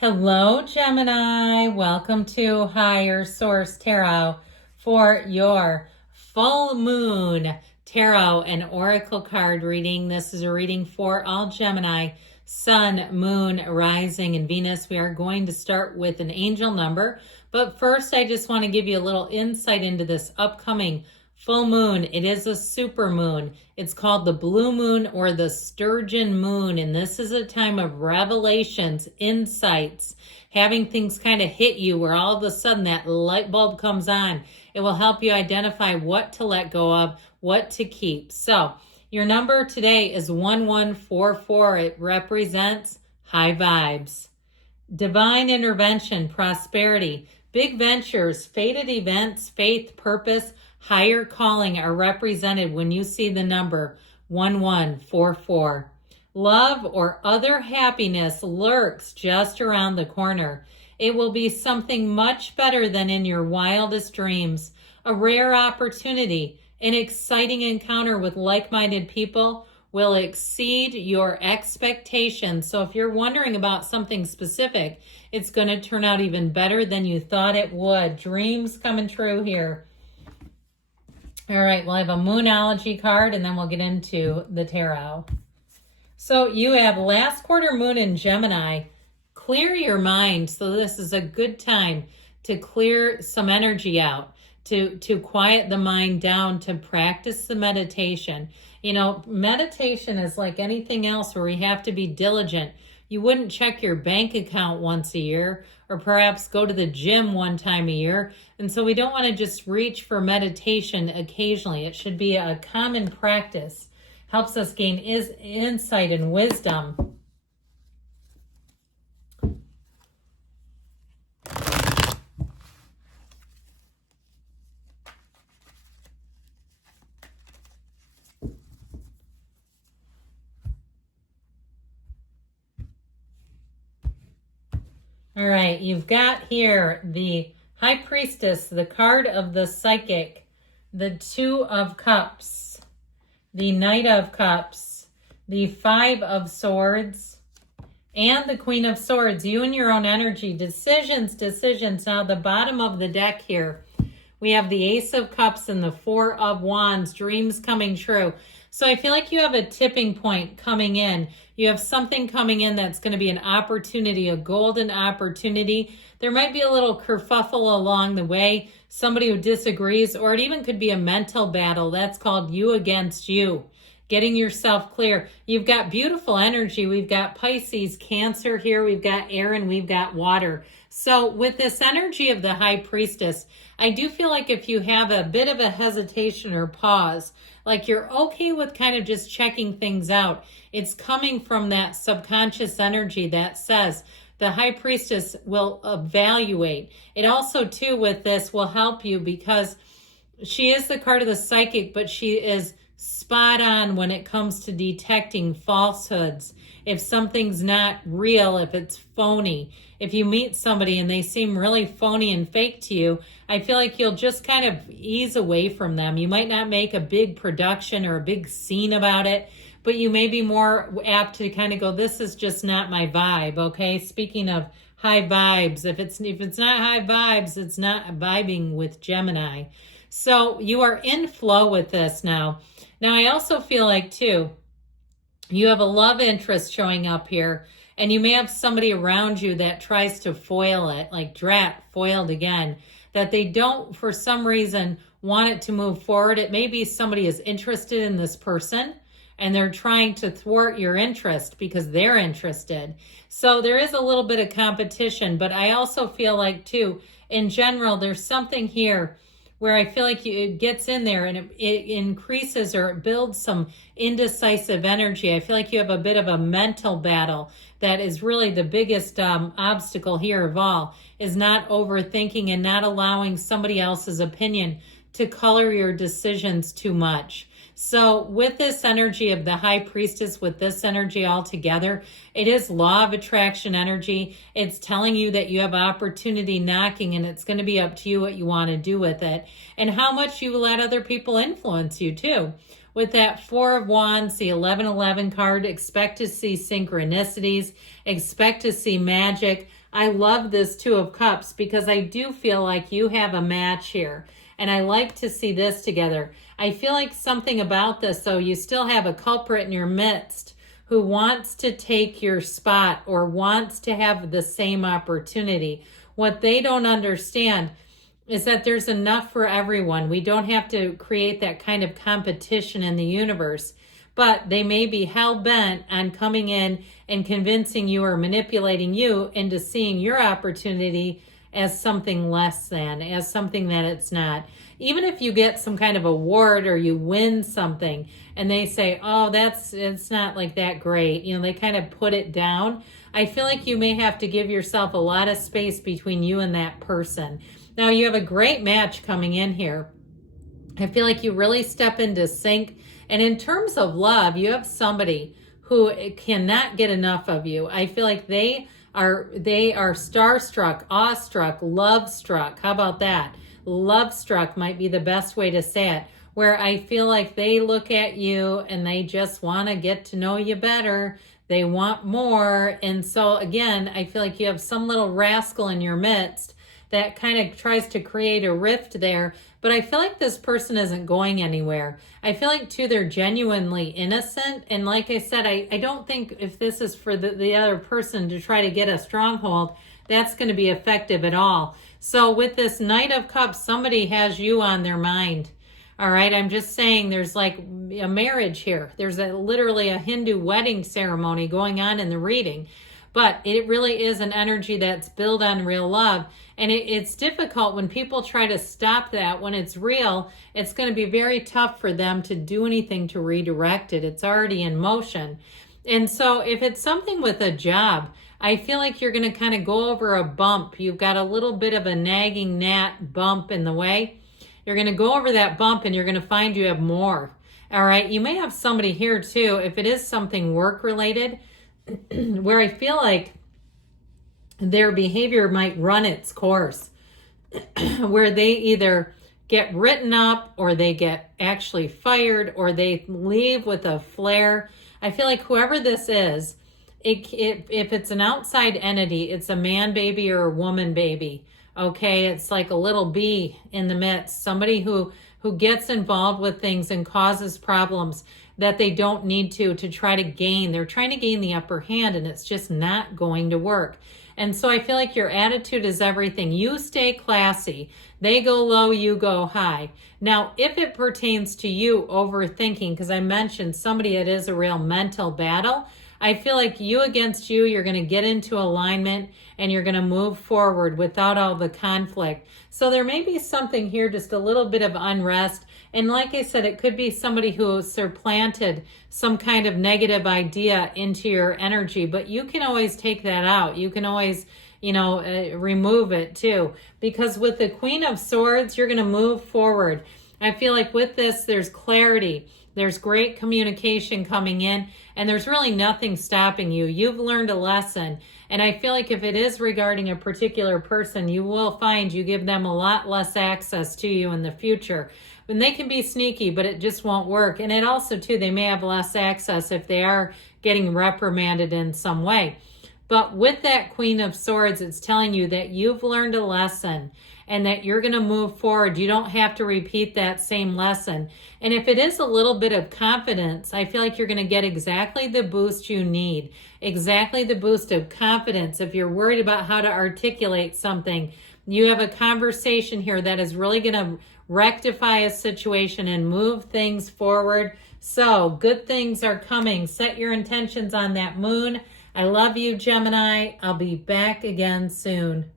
Hello, Gemini. Welcome to Higher Source Tarot for your full moon tarot and oracle card reading. This is a reading for all Gemini, Sun, Moon, Rising, and Venus. We are going to start with an angel number, but first I just want to give you a little insight into this upcoming full moon. It is a super moon. It's called the blue moon or the sturgeon moon. And this is a time of revelations, insights, having things kind of hit you where all of a sudden that light bulb comes on. It will help you identify what to let go of, what to keep. So your number today is 1144. It represents high vibes, divine intervention, prosperity, big ventures, fated events, faith, purpose, higher calling are represented when you see the number 1144. Love or other happiness lurks just around the corner. It will be something much better than in your wildest dreams. A rare opportunity, an exciting encounter with like-minded people will exceed your expectations. So if you're wondering about something specific, it's going to turn out even better than you thought it would. Dreams coming true here. All right, we'll have a Moonology card, and then we'll get into the tarot. So you have last quarter moon in Gemini. Clear your mind. So this is a good time to clear some energy out, to quiet the mind down, to practice the meditation. You know, meditation is like anything else where we have to be diligent. You wouldn't check your bank account once a year, or perhaps go to the gym one time a year. And so we don't want to just reach for meditation occasionally. It should be a common practice. Helps us gain insight and wisdom. All right, you've got here the High Priestess, the card of the psychic, the Two of Cups, the Knight of Cups, the Five of Swords, and the Queen of Swords. You and your own energy, decisions. Now the bottom of the deck here, we have the Ace of Cups and the Four of Wands, dreams coming true. So I feel like you have a tipping point coming in. You have something coming in that's going to be an opportunity, a golden opportunity. There might be a little kerfuffle along the way, somebody who disagrees, or it even could be a mental battle. That's called you against you, getting yourself clear. You've got beautiful energy. We've got Pisces, Cancer here. We've got air and we've got water. So with this energy of the High Priestess, I do feel like if you have a bit of a hesitation or pause, like you're okay with kind of just checking things out, it's coming from that subconscious energy that says the High Priestess will evaluate. It also, too, with this will help you because she is the card of the psychic, but she is spot on when it comes to detecting falsehoods. If something's not real, if it's phony, if you meet somebody and they seem really phony and fake to you, I feel like you'll just kind of ease away from them. You might not make a big production or a big scene about it, but you may be more apt to kind of go, this is just not my vibe, okay? Speaking of high vibes, if it's not high vibes, it's not vibing with Gemini. So you are in flow with this now. Now, I also feel like, too, you have a love interest showing up here, and you may have somebody around you that tries to foil it, like drat, foiled again, that they don't, for some reason, want it to move forward. It may be somebody is interested in this person, and they're trying to thwart your interest because they're interested. So there is a little bit of competition, but I also feel like, too, in general, there's something here where I feel like it gets in there and it increases or it builds some indecisive energy. I feel like you have a bit of a mental battle that is really the biggest obstacle here of all, is not overthinking and not allowing somebody else's opinion to color your decisions too much. So with this energy of the High Priestess, with this energy all together, it is law of attraction energy. It's telling you that you have opportunity knocking, and it's going to be up to you what you want to do with it and how much you let other people influence you too. With that Four of Wands, the 1111 card, expect to see synchronicities, expect to see magic. I love this Two of Cups because I do feel like you have a match here. And I like to see this together. I feel like something about this, though, you still have a culprit in your midst who wants to take your spot or wants to have the same opportunity. What they don't understand is that there's enough for everyone. We don't have to create that kind of competition in the universe. But they may be hell-bent on coming in and convincing you or manipulating you into seeing your opportunity as something less than, as something that it's not. Even if you get some kind of award or you win something and they say, oh, it's not like that great. You know, they kind of put it down. I feel like you may have to give yourself a lot of space between you and that person. Now, you have a great match coming in here. I feel like you really step into sync. And in terms of love, you have somebody who cannot get enough of you. I feel like they are starstruck, awestruck, love struck. How about that? Love struck might be the best way to say it, where I feel like they look at you and they just want to get to know you better. They want more. And so again, I feel like you have some little rascal in your midst that kind of tries to create a rift there. But I feel like this person isn't going anywhere. I feel like, too, they're genuinely innocent. And like I said, I don't think if this is for the other person to try to get a stronghold, that's going to be effective at all. So with this Knight of Cups, somebody has you on their mind. All right, I'm just saying there's like a marriage here. There's literally a Hindu wedding ceremony going on in the reading. But it really is an energy that's built on real love. And it's difficult when people try to stop that. When it's real, it's going to be very tough for them to do anything to redirect it. It's already in motion. And so if it's something with a job, I feel like you're going to kind of go over a bump. You've got a little bit of a nagging gnat bump in the way. You're going to go over that bump and you're going to find you have more. All right. You may have somebody here too, if it is something work related, where I feel like their behavior might run its course, where they either get written up or they get actually fired or they leave with a flare. I feel like whoever this is, if it's an outside entity, it's a man baby or a woman baby. Okay, it's like a little bee in the midst, somebody who gets involved with things and causes problems that they don't need to try to gain. They're trying to gain the upper hand and it's just not going to work. And so I feel like your attitude is everything. You stay classy. They go low, you go high. Now, if it pertains to you overthinking, because I mentioned somebody that is a real mental battle, I feel like you against you, you're going to get into alignment and you're going to move forward without all the conflict. So there may be something here, just a little bit of unrest. And like I said, it could be somebody who supplanted some kind of negative idea into your energy, but you can always take that out. You can always, remove it too. Because with the Queen of Swords, you're going to move forward. I feel like with this, there's clarity. There's great communication coming in, and there's really nothing stopping you. You've learned a lesson, and I feel like if it is regarding a particular person, you will find you give them a lot less access to you in the future. And they can be sneaky, but it just won't work. And it also, too, they may have less access if they are getting reprimanded in some way. But with that Queen of Swords, it's telling you that you've learned a lesson and that you're going to move forward. You don't have to repeat that same lesson. And if it is a little bit of confidence, I feel like you're going to get exactly the boost you need, exactly the boost of confidence. If you're worried about how to articulate something, you have a conversation here that is really going to rectify a situation and move things forward. So good things are coming. Set your intentions on that moon. I love you, Gemini. I'll be back again soon.